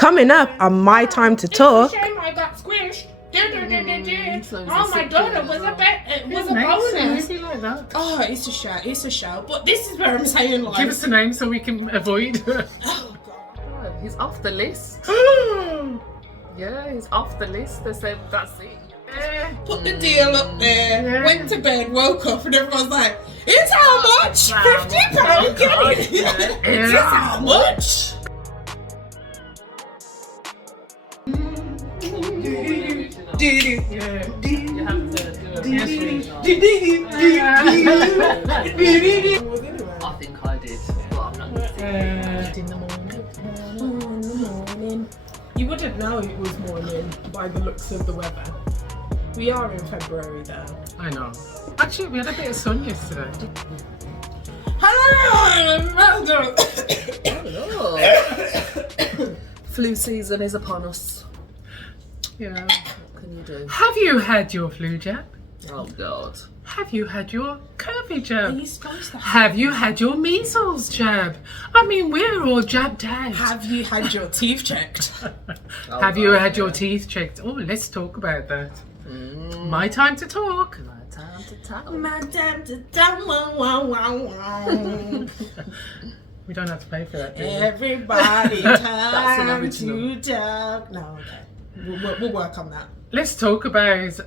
Coming up on My Time to Talk. It's a shame I got squished. Oh, my daughter was a bonus. Like that. Oh, it's a show. It's a show. But this is where I'm saying, like, Give us a name so we can avoid. oh god. He's off the list. Yeah, he's off the list. They said that's it. Put the deal up there. Yeah. Went to bed, woke up, and everyone's like, "It's how much? Wow. £50? Get it? It's how much?" Yeah. You have to do Yes, I think I did, but I'm not gonna say. in the morning. In the morning. You wouldn't know it was morning by the looks of the weather. We are in February though. I know. Actually, we had a bit of sun yesterday. Hello. Flu season is upon us. Yeah. What can you do? Have you had your flu jab? Oh God. Have you had your COVID Are jab? you supposed to Have you had your measles jab? I mean, we're all jabbed out. have you had your teeth checked? Have you had your teeth checked? Oh, let's talk about that. My time to talk. My time to talk. My time to tell. Wow, wow, wow, wow. We don't have to pay for that, do we? Everybody an time original. to talk. No, okay. We'll work on that. Let's talk about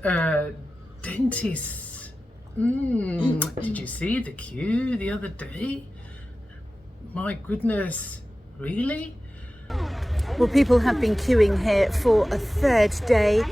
dentists. Did you see the queue the other day? My goodness, really? Well, people have been queuing here for a third day.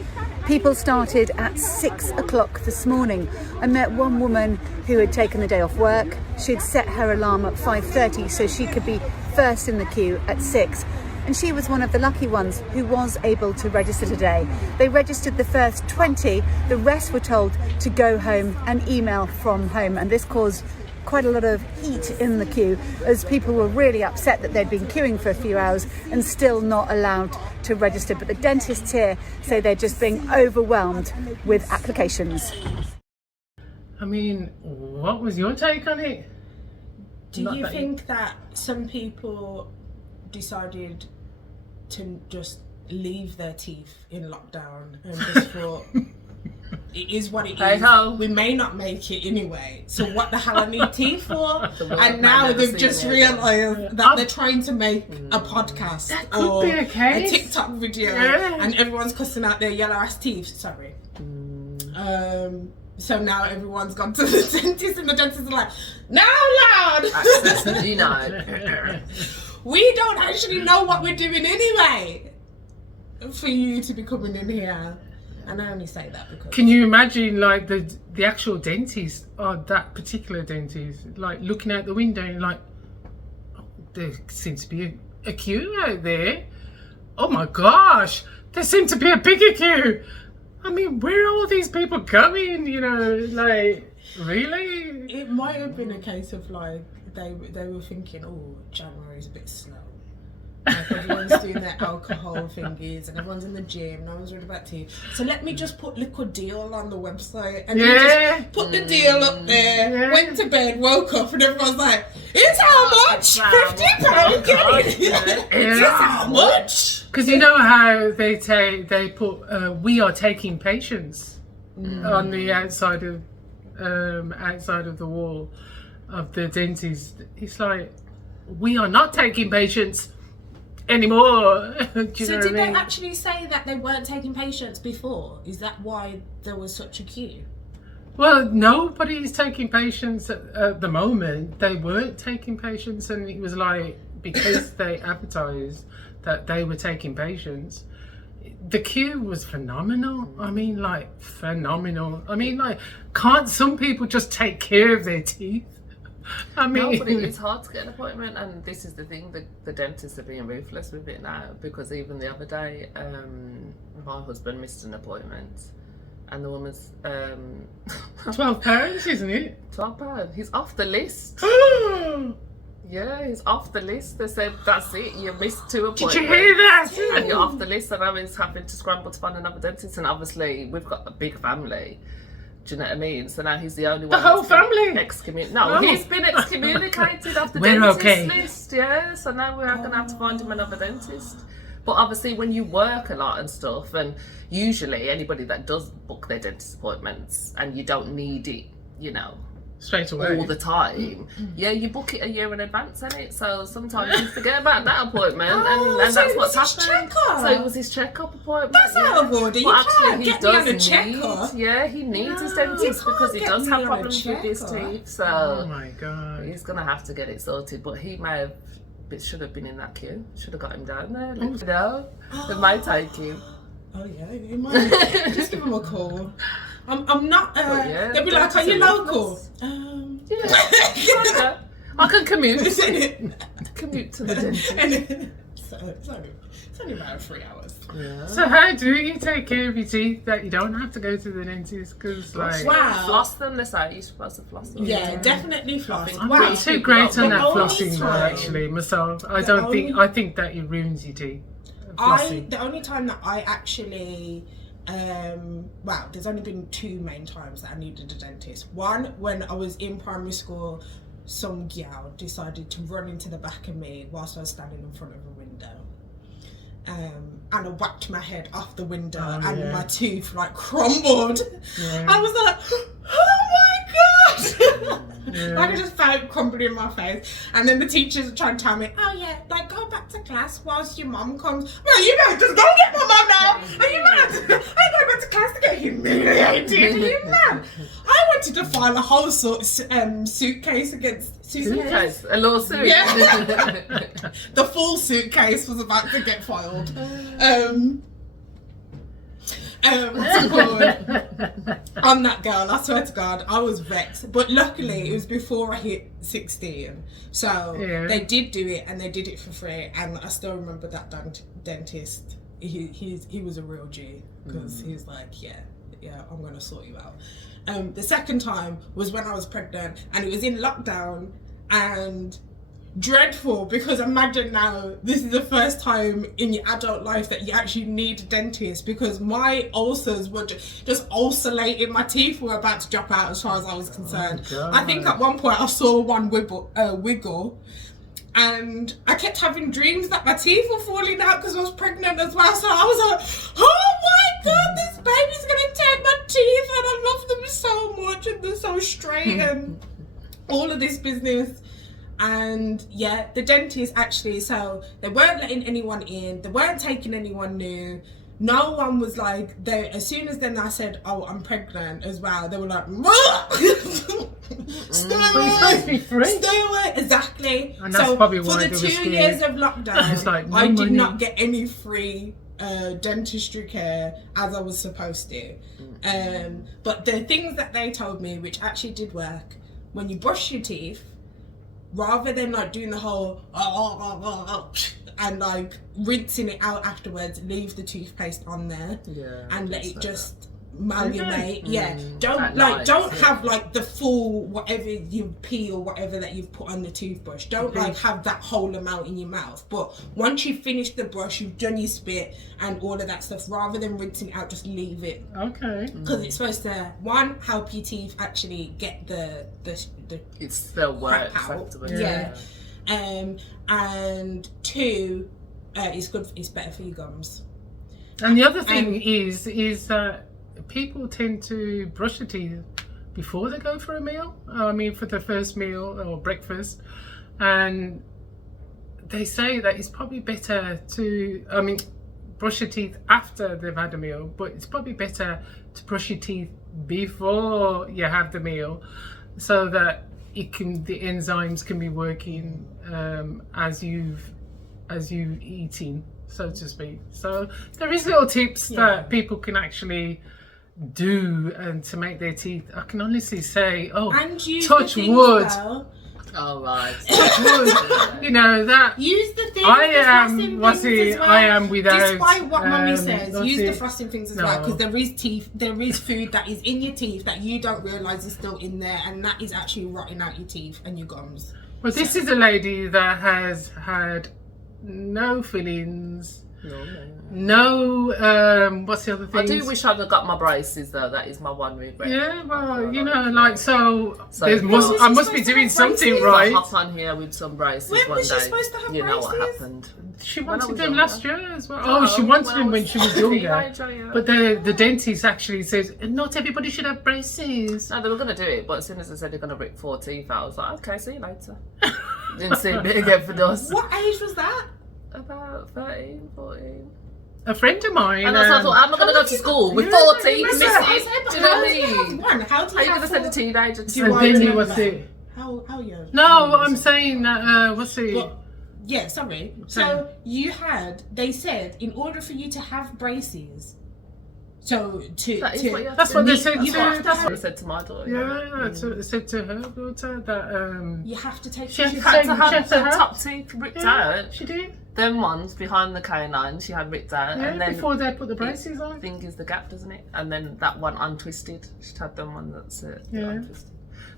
People started at 6 o'clock this morning. I met one woman who had taken the day off work. She'd set her alarm at 5:30 so she could be first in the queue at 6. And she was one of the lucky ones who was able to register today. They registered the first 20. The rest were told to go home and email from home. And this caused quite a lot of heat in the queue as people were really upset that they'd been queuing for a few hours and still not allowed to register. But the dentists here say they're just being overwhelmed with applications. I mean, what was your take on it? Do Not you that think that some people decided to just leave their teeth in lockdown and just thought it is what it is? Hey-ho. We may not make it anyway, so what the hell I need teeth for? The world And may now never they've see just me again. realised that they're trying to make a podcast That could or be a case. TikTok video, Yeah. and everyone's cussing out their yellow ass teeth. Sorry. So now everyone's gone to the dentist, and the dentist is like, "No, lad, You know. we don't actually know what we're doing anyway for you to be coming in here." And I only say that because Can you imagine, like, the actual dentist, or that particular dentist, like, looking out the window and like, oh, there seems to be a queue out there. Oh my gosh, there seems to be a bigger queue. I mean, where are all these people going, you know, like, really? it might have been a case of like they were thinking, "Oh, January's a bit slow." Like everyone's doing their alcohol thingies and everyone's in the gym. No one's worried about tea. So let me just put liquid deal on the website and you just put the deal up there. Yeah. Went to bed, woke up, and everyone's like, "It's how much? Wow. £50? Get it? Yeah. It's how much?" Because you know how they put we are taking patients on the outside of the wall of the dentist. It's like, we are not taking patients anymore. Do you So know did what I they mean? actually say that they weren't taking patients before? Is that why there was such a queue? Well, nobody's taking patients at the moment. They weren't taking patients, and it was like, because they advertised that they were taking patients, the queue was phenomenal. I mean, like, phenomenal. I mean, like, can't some people just take care of their teeth? I mean, No, but it's hard to get an appointment, and this is the thing, the dentists are being ruthless with it now, because even the other day, my husband missed an appointment, and the woman's £12, isn't it? £12. He's off the list. Yeah, he's off the list. They said, that's it, you missed 2 appointments. Did you hear that? And you're off the list, and now he's having to scramble to find another dentist, and obviously we've got a big family. Do you know what I mean? So now he's the only one. The whole that's been family? No, Oh. he's been excommunicated off the We're dentist okay. list. Yeah, so now we're going to have to find him another dentist. But obviously when you work a lot and stuff, and usually anybody that does book their dentist appointments and you don't need it, you know, straight away. all the time, yeah, you book it a year in advance, innit? So sometimes you forget about that appointment, and so that's it what's was his happened. checkup. So it was his checkup appointment. That's out of order. You But can't actually, he get me on a does checkup. need, yeah, he needs his No, dentist you because he can't does get have me on a problems with his checkup. teeth. So Oh my god. he's gonna have to get it sorted. But he may have, it should have been in that queue. Should have got him down there. You know, it might take him. Oh yeah, you might. Just give him a call. I'm not. yeah, they'll be like, "Are you local?" Yeah, I can commute. Isn't it? Commute to the dentist. So it's only about 3 hours. Yeah. So how do you take care of your teeth that you don't have to go to the dentist? Because like, Wow. Floss them, they say you're supposed to floss them. Yeah, definitely floss. I'm Wow. not too great on The that only flossing though, time- actually myself. I the don't think. only- I think that it ruins your teeth. Flossing. The only time that I actually well, there's only been 2 main times that I needed a dentist. One, when I was in primary school, some gal decided to run into the back of me whilst I was standing in front of a window. And I whacked my head off the window and my tooth like crumbled. Yeah. I was like, oh my god! Yeah. Like I just felt it crumbling in my face. And then the teachers are trying to tell me, oh yeah, like go back to class whilst your mum comes. Well, you better just go get my mum now. Are you mad? I ain't going back to class to get humiliated. Are you mad? I wanted to file a whole suitcase against Suitcase, a lawsuit. Yeah. The full suitcase was about to get filed. What's it called? On that girl, I swear to God, I was vexed. But luckily, it was before I hit 16, so they did do it, and they did it for free. And I still remember that dentist. He was a real G, because he was like, yeah, I'm gonna sort you out. The second time was when I was pregnant, and it was in lockdown, and dreadful, because imagine now this is the first time in your adult life that you actually need a dentist, because my ulcers were just ulcerating. My teeth were about to drop out as far as I was concerned. I think at one point I saw one wiggle, and I kept having dreams that my teeth were falling out because I was pregnant as well. So I was like, oh my god, this baby's gonna take my teeth, and I love them so much, and they're so straight and all of this business. And yeah, the dentist actually, so they weren't letting anyone in, they weren't taking anyone new. No one was like, as soon as then I said, oh, I'm pregnant as well, they were like, stay away, exactly. And that's probably why for the they were 2 scared. years of lockdown, It's like, no I did money. not get any free dentistry care as I was supposed to. But the things that they told me, which actually did work, when you brush your teeth, rather than like doing the whole and like rinsing it out afterwards, leave the toothpaste on there and let it just amalgamate. Don't have like the full whatever you pee or whatever that you've put on the toothbrush. Don't like have that whole amount in your mouth. But once you've finished the brush, you've done your spit and all of that stuff, rather than rinsing it out, just leave it. Okay. Because it's supposed to, one, help your teeth actually get the It still works crap out. afterwards. Yeah. And 2, it's better for your gums. And the other thing is that people tend to brush their teeth before they go for a meal. I mean, for the first meal or breakfast, and they say that it's probably better to, brush your teeth after they've had a meal, but it's probably better to brush your teeth before you have the meal, so that the enzymes can be working as you've eaten, so to speak. So there is little tips that people can actually do and to make their teeth. I can honestly say, And use touch the things wood. well. Oh right. Touch wood. You know that. Use the things. I the am. flossing What's things it? as well. I am without. Despite what Mummy says, what's use it? the frosting things as No. well, because there is food that is in your teeth that you don't realise is still in there, and that is actually rotting out your teeth and your gums. Well, this is a lady that has had no fillings, No, what's the other thing? I do wish I'd have got my braces though. That is my one regret. Yeah, well, you know, like so I was must she be supposed to doing have something braces? right. Hop on here with some braces When one was she day. supposed to have You know what braces? happened? She When I wanted was them younger. last year as well. Oh, she wanted them when she was a younger. teenager, yeah. But the dentist actually says not everybody should have braces. No, they were going to do it, but as soon as they said they're going to rip 4 teeth out, I was like, okay, see you later. Didn't see me again for those. What age was that? About 13, 14. A friend of mine. And that's what I thought, I'm not going to go to school with 4 teeth Listen, missing. I said, Do you know what I how do you have mean? one? How do How you you have going to send a four? teenager to Do you And want then to he know was that? it. How young? No, I'm saying that. What's it? Well, yeah, sorry. So they said in order for you to have braces, so That is what you have That's to what do. they said you to have to That's what I have, said to my daughter. Yeah, that's what they said to her daughter that you have to take She had She to had to She have had to the have- top teeth ripped yeah, out. she did. Them ones behind the canine she had ripped out. Yeah, and then before they put the braces I on. think is the gap, doesn't it? And then that one untwisted. She had them one that's Yeah. untwisted.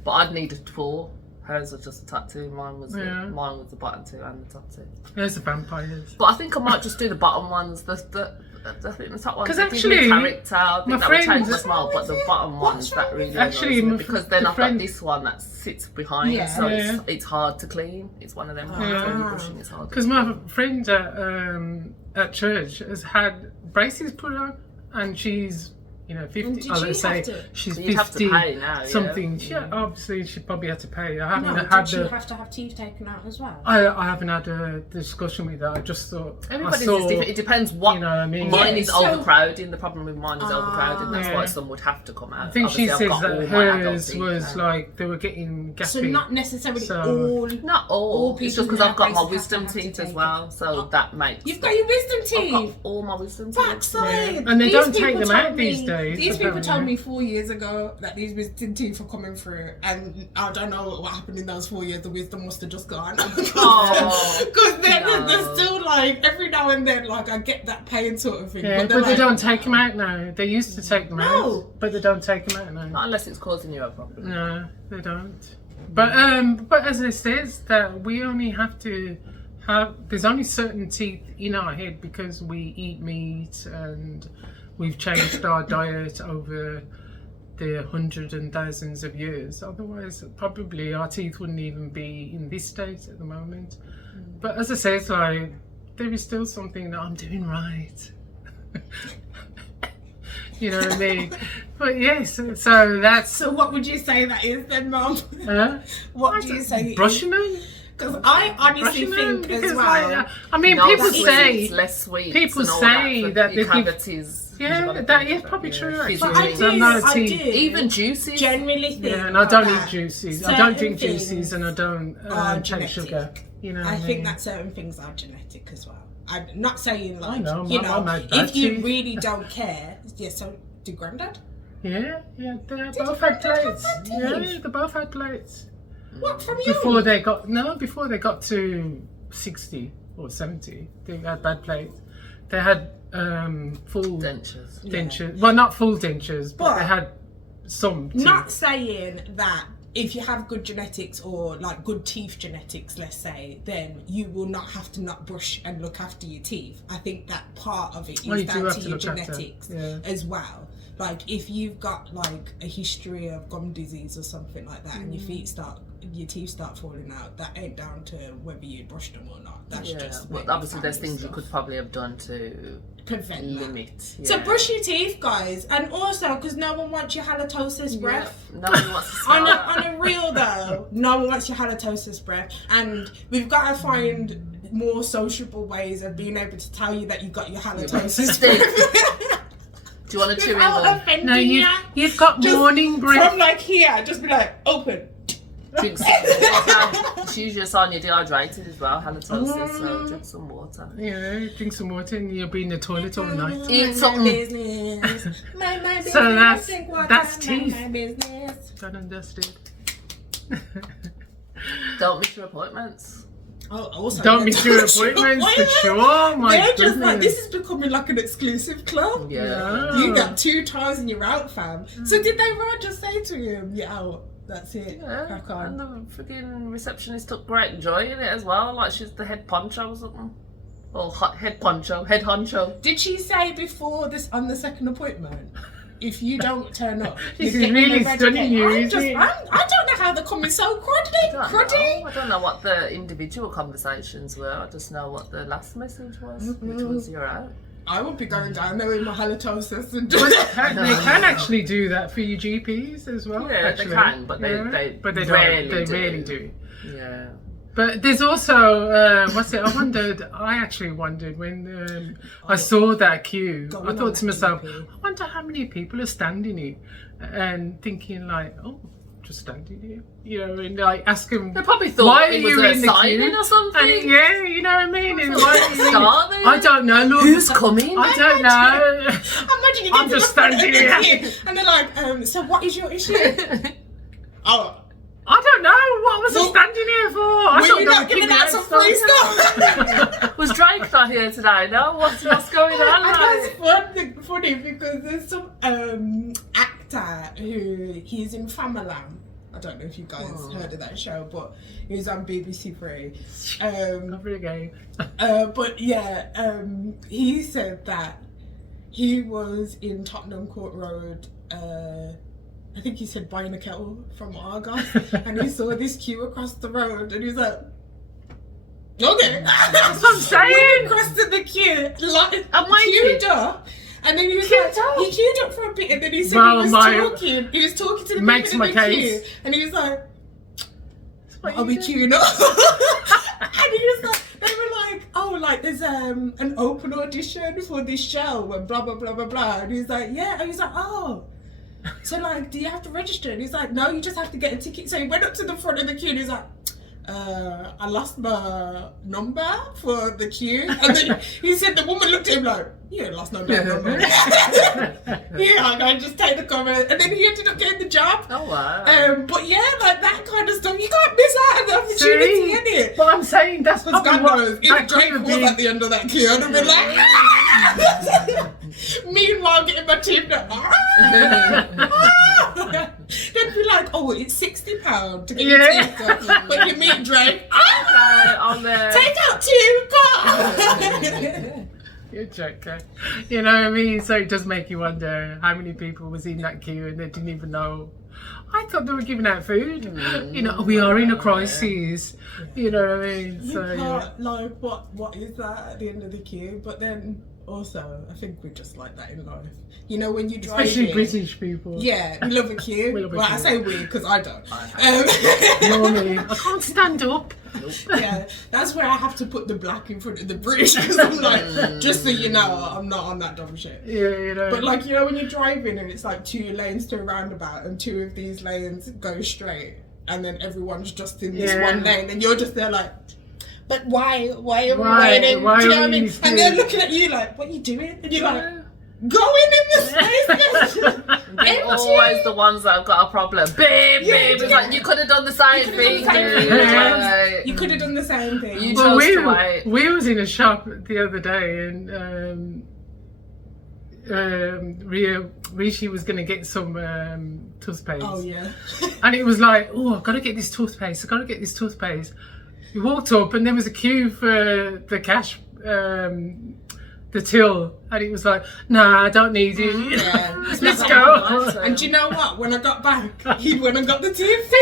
But I'd needed 4. Hers was just a top 2. Mine was Yeah. mine was the bottom 2 and the top 2. There's the vampires. But I think I might just do the bottom ones. I think the top ones. 'Cause they give actually, me character. I think my that would change friends- my smile. But the bottom ones that really Actually, annoys me my because fr- then the I've friend- got this one that sits behind, Yeah. so Yeah. it's hard to clean. It's one of them ones when you're brushing. It's hard. Because my friend at church has had braces put on, and she's 50. And did Oh, she let's have say to? she's So you'd have to 50 pay now, yeah. something. Yeah, obviously she probably had to pay. I haven't No, had did she the. have to have teeth taken out as well? I haven't had a discussion with that. I just thought. Everybody's I saw, is different. It depends what. You know what I mean? Mine Yeah, is so- overcrowding. The problem with mine is overcrowding. That's Yeah. why some would have to come out. I think she Obviously, says I've got that all my adult hers teeth was now. like they were getting gappy. So not necessarily So- all. Not all. people It's just who because I've have got my braces have wisdom to teeth take as it. well, so that makes. You've got your wisdom I've got teeth. all my wisdom teeth. Backside. And they These don't take people them told out these me- days, These people apparently. told me 4 years ago that these wisdom teeth were coming through, and I don't know what happened in those 4 years. The wisdom must have just gone. Oh, Because they're no. still like every now and then, like I get that pain sort of thing. Yeah, they're but they like, don't take them out now. They used to take them No. out, but they don't take them out now. Not unless it's causing you a problem. No, they don't. But as it says that we only have to have. There's only certain teeth in our head because we eat meat and we've changed our diet over the hundreds and thousands of years. Otherwise, probably our teeth wouldn't even be in this state at the moment. But as I say, it's like there is still something that I'm doing right. You know what I mean? But yes, so that's So what would you say that is then, Mum? uh, What do you say? brushing them. Because I honestly Brushing them think as because, well. like, I mean, No people sweets, say, less sweets. people and all say for that your they give- cavities. yeah, You've got to that think is about probably it, true. yeah. Actually. But I So I'm do, not a I tea- do. Even juices. Generally think Yeah, and I don't that eat juices. I don't drink certain juices, and I don't are take genetic. sugar. You know, I what I think mean? that certain things are genetic as well. I'm not saying like know, you my know mum had bad if you teeth. really don't care. Yeah, so do Grandad? Yeah, they your both had granddad have plates. bad Yeah, teeth? they both had plates. What from you? Before they got to 60 or 70, they had bad plates. They had full Dentures. dentures. Well, not full dentures, but But- they had some teeth. Not saying that if you have good genetics or like good teeth genetics, let's say, then you will not have to not brush and look after your teeth. I think that part of it is Well, you do down have to to your look after, genetics yeah. as well. Like if you've got like a history of gum disease or something like that, and your teeth start falling out, that ain't down to whether you brush them or not. That's Yeah, just but maybe obviously there's family things you stuff. could probably have done to Prevent that. limit. So yeah. brush your teeth, guys, and also because no one wants your halitosis breath. No one wants to On smell. a real though, no one wants your halitosis breath, and we've got to find more sociable ways of being able to tell you that you got your halitosis breath. Do you want to chew in Without them? offending No, you. you've got Just morning breath. From like here, just be like, open. Drink some water. It's usually a sign you're dehydrated as well, halitosis, so drink some water. Yeah, drink some water and you'll be in the toilet all night. Eat My something. business. My business. So that's- Drink water. that's Mind teeth. My business. Done and dusted. Don't miss your appointments. Oh, also, Don't miss your appointments for sure. My They're goodness. just like, this is becoming like an exclusive club. Yeah. You got 2 times and you're out, fam. So did they just say to him, you're out? That's it. Yeah, Crack and on. the freaking receptionist took great joy in it as well, like she's the head poncho or something. Oh, head honcho. Did she say before this on the second appointment? If you don't turn up, This you're is getting really a red stunning cake? you, I isn't it? don't know how they're coming so cruddy. I don't know what the individual conversations were. I just know what the last message was, which was you're out. I would be going down there with my halitosis and They can actually do that for your GPs as well. Yeah, actually. they can, but they rarely They do. rarely do. Yeah. But there's also I actually wondered when I saw that queue. Going I on thought to that myself, GP. I wonder how many people are standing here, and thinking like, oh, just standing here, you know, and like asking, They probably thought why it are was you a in the signing queue? or something. And yeah, you know what I mean. And why are you- Start there. I don't know. Look, Who's coming? I don't know. Imagine you I'm get to just the front of standing the here. queue and they're like, so what is your issue? Oh, I don't know. What was I standing here for? I were thought you they not were giving giving out some free stuff? Was Drake not here today? No? What's going on? And Like? that's funny because there's some actor who he's in Famalam. I don't know if you guys heard of that show, but he was on BBC Three. Every game. But yeah, he said that he was in Tottenham Court Road. I think he said buying a kettle from Argos, and he saw this queue across the road, and he was like, "Okay." That's what I'm saying. We crossed the queue, like I'm waiting. queued up, and then he was Queued like, up? he queued up for a bit, and then he said Well, he was talking. He was talking to the makes people my in the case. queue, and he was like, What "Are we you queuing up?" And he was like, they were like, "Oh, like there's an open audition for this show and blah blah blah blah blah." And he's like, "Yeah," and he's like, "Oh." So like, do you have to register? And he's like, no, you just have to get a ticket. So he went up to the front of the queue and he's like, I lost my number for the queue. And then he said the woman looked at him like, you ain't lost no damn number. Yeah, I just take the cover. And then he ended up getting the job. Oh, wow. But yeah, like that kind of stuff, you can't miss out on the opportunity, See? innit? But I'm saying that's Because probably God what knows, if that Drake could have was been. at the end of that queue, I'd have been like, meanwhile, getting my teeth done. They'd be like, oh, it's £60 to get your teeth done. But you meet Drake, On the... take out 2 cars. You're joking. You know what I mean? So it does make you wonder how many people was in that queue and they didn't even know. I thought they were giving out food. You know, we are in a crisis. You know what I mean? You So yeah. can't, like, what is that at the end of the queue? But then also, I think we're just like that in life. You know, when you drive Especially in, British people. yeah, we love a queue. We love a Well, I queue. say we because I don't. Normally, I can't stand up. Yeah, that's where I have to put the black in front of the British because I'm like, just so you know, I'm not on that dumb shit. Yeah, you know. But like, you know, when you're driving and it's like 2 lanes to a roundabout and 2 of these lanes go straight and then everyone's just in this Yeah. one lane and you're just there like, but why are we Why- waiting? why Do you know are what I we mean? still- And they're looking at you like, what are you doing? And you're like, going in the space. They're always the ones that have got a problem. Babe, Yeah, babe. It's yeah. like, you could have done the same could've done thing. the same dude. thing. Like, You could have done the same thing. You Well, chose to wait. we was in a shop the other day and Rishi was going to get some toothpaste. Oh yeah. And it was like, oh, I've got to get this toothpaste. I've got to get this toothpaste. We walked up and there was a queue for the cash, the till. And it was like, nah, I don't need it. Yeah. Let's not go. that And do you know what? When I got back, he went and got the toothpaste.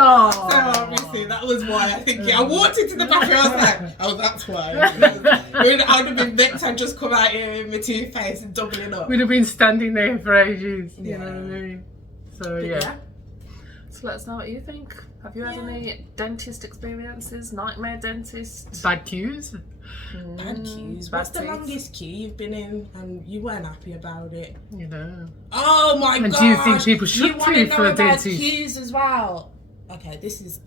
Oh. So obviously that was why I think I walked into the back and I was like, oh, that's why. I would have been vexed. I'd just come out here with my toothpaste and double it up. We'd have been standing there for ages. You Yeah. know what I mean? So But yeah. So let us know what you think. Have you had any dentist experiences? Nightmare dentist? Bad queues. Bad queues. Bad What's the teeth. longest queue you've been in and you weren't happy about it? You know. Oh my And god! do you think people should you wanna queue know for a about dentist? queues as well? Okay, this is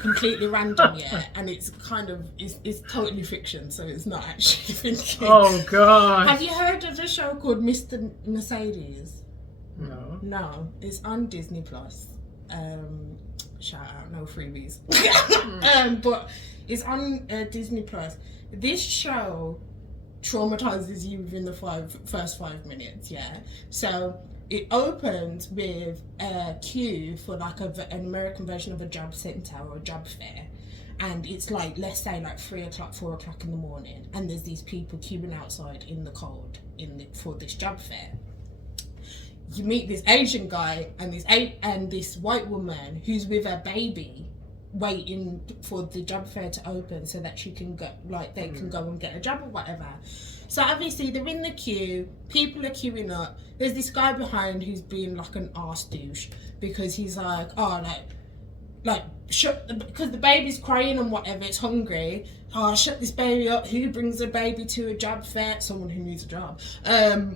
completely random, yeah, and it's kind of it's totally fiction, so it's not actually thinking. Oh God. Have you heard of a show called Mr. Mercedes? No. No, it's on Disney Plus. Shout out, no freebies. But it's on Disney Plus. This show traumatizes you within the first 5 minutes. Yeah, so it opens with a queue for like an American version of a job center or a job fair, and it's like, let's say like 3 o'clock, 4 o'clock in the morning, and there's these people queuing outside in the cold for this job fair. You meet this Asian guy and this white woman who's with her baby, waiting for the job fair to open so that she can go, like they can go and get a job or whatever. So obviously they're in the queue, people are queuing up. There's this guy behind who's being like an arse douche because he's like, oh, like shut, because the baby's crying and whatever, it's hungry. Oh, shut this baby up. Who brings a baby to a job fair? Someone who needs a job.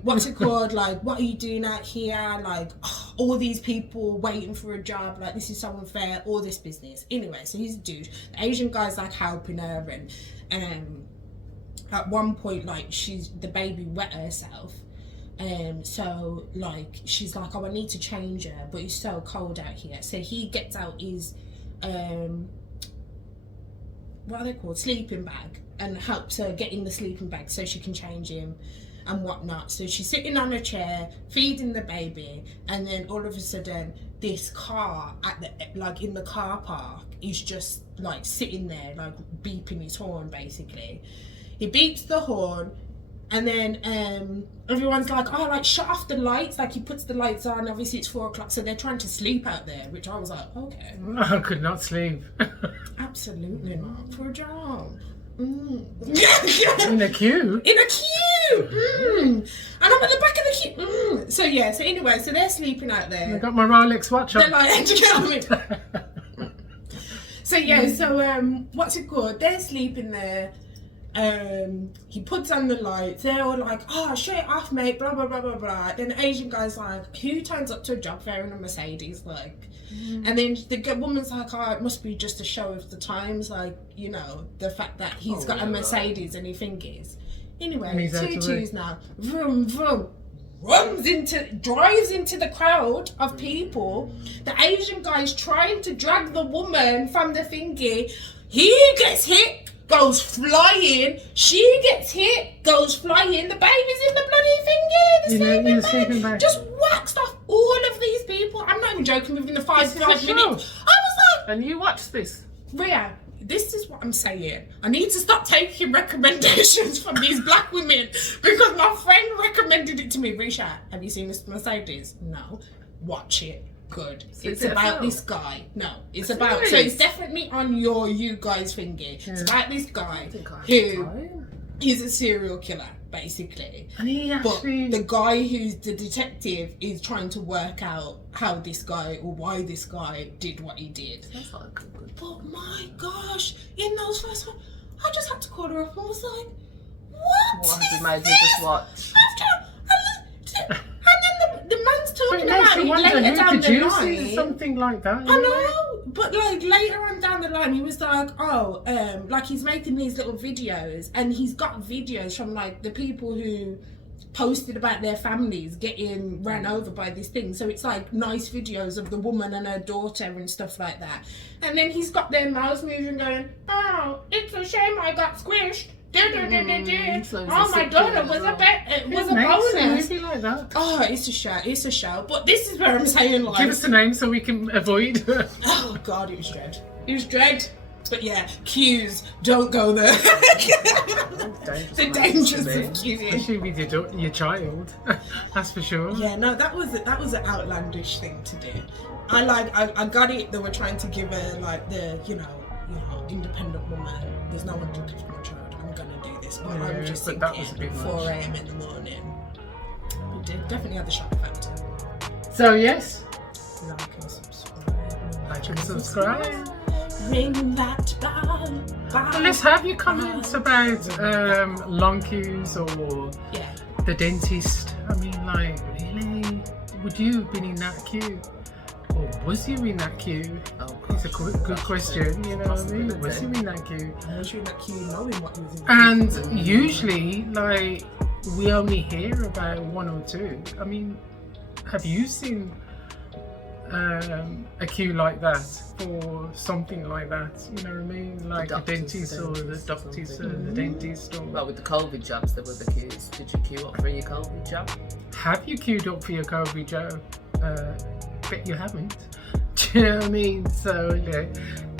What's it called? Like, what are you doing out here? Like, all these people waiting for a job. Like, this is so unfair. All this business. Anyway, so he's a dude. The Asian guy's like helping her, and at one point, like, the baby wet herself. So like she's like, oh, I need to change her, but it's so cold out here. So he gets out his what are they called, sleeping bag, and helps her get in the sleeping bag so she can change him and whatnot. So she's sitting on a chair feeding the baby, and then all of a sudden this car in the car park is just like sitting there, like beeping his horn. Basically he beeps the horn, and then everyone's like, oh, like shut off the lights. Like he puts the lights on. Obviously it's 4 o'clock, so they're trying to sleep out there, which I was like, okay. I could not sleep. Absolutely not. For a job. In a queue. In a queue. And I'm at the back of the queue. So yeah, so anyway, so they're sleeping out there. I got my Rolex watch on. They're like, do you know what I mean? So yeah, so what's it called? They're sleeping there. He puts on the lights. They're all like, oh, shut it off, mate, blah blah blah blah blah. Then the Asian guy's like, who turns up to a job fair in a Mercedes? Like, and then the woman's like, oh, it must be just a show of the times, like, you know, the fact that he's got a Mercedes and he thinks. Anyway, 2-2s now. Vroom vroom. Drives into the crowd of people. The Asian guy's trying to drag the woman from the thingy. He gets hit, goes flying. She gets hit, goes flying. The baby's in the bloody thingy. The sleeping bag just waxed off all of these people. I'm not even joking. Within the 5 minutes, I was like, and you watched this, Ria, this is what I'm saying. I need to stop taking recommendations from these black women because my friend recommended it to me. Risha, have you seen this Mercedes? No. Watch it. Good. So it's about this guy. No, it's about. So it's definitely on you guys thingy. It's about this guy who is a serial killer, basically. And he actually... But the guy who's the detective is trying to work out how this guy or why this guy did what he did. That's like good. But my gosh, in those first ones, I just had to call her up and was like, what has he made you just watch? And then the man's talking about it later down the line. Something like that. I know, but like later on down the line, he was like, oh, like he's making these little videos, and he's got videos from like the people who posted about their families getting ran over by this thing. So it's like nice videos of the woman and her daughter and stuff like that. And then he's got their mouths moving, going, oh, it's a shame I got squished. So oh, my daughter was a bonus. Like that. Oh, it's a show. It's a show. But this is where I'm saying, like, give us a name so we can avoid. Oh God, it was dread. It was dread. But yeah, queues, don't go there. The dangers of queuing, especially with your child. That's for sure. Yeah, no, that was an outlandish thing to do. I got it. They were trying to give her like the you know independent woman. There's no one to lift my child. I'm gonna do this, but I was just thinking 4 a.m. in the morning. We did definitely have the shock factor. So yes, like and subscribe. Like and subscribe. Ring that bell. Well, let's have your comments about long queues or the dentist. I mean, like, really, would you have been in that queue? Or was you in that queue? Oh, it's a good question, you know what I mean? Was you in that queue? Was you in that queue knowing what you was in? And usually, like, we only hear about 1 or 2. I mean, have you seen a queue like that for something like that? You know what I mean? Like a dentist or the doctors or the dentist or... Well, with the COVID jobs, there were the queues. Did you queue up for your COVID job? Have you queued up for your COVID job? Bet you haven't. Do you know what I mean? So, yeah.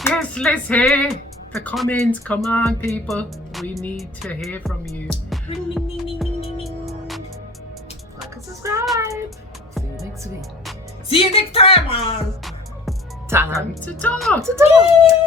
Yes, let's hear the comments. Come on, people. We need to hear from you. Ring, ding, ding, ding, ding, ding, ding. Like and subscribe. See you next week. See you next time, man. Time Time to talk. to talk.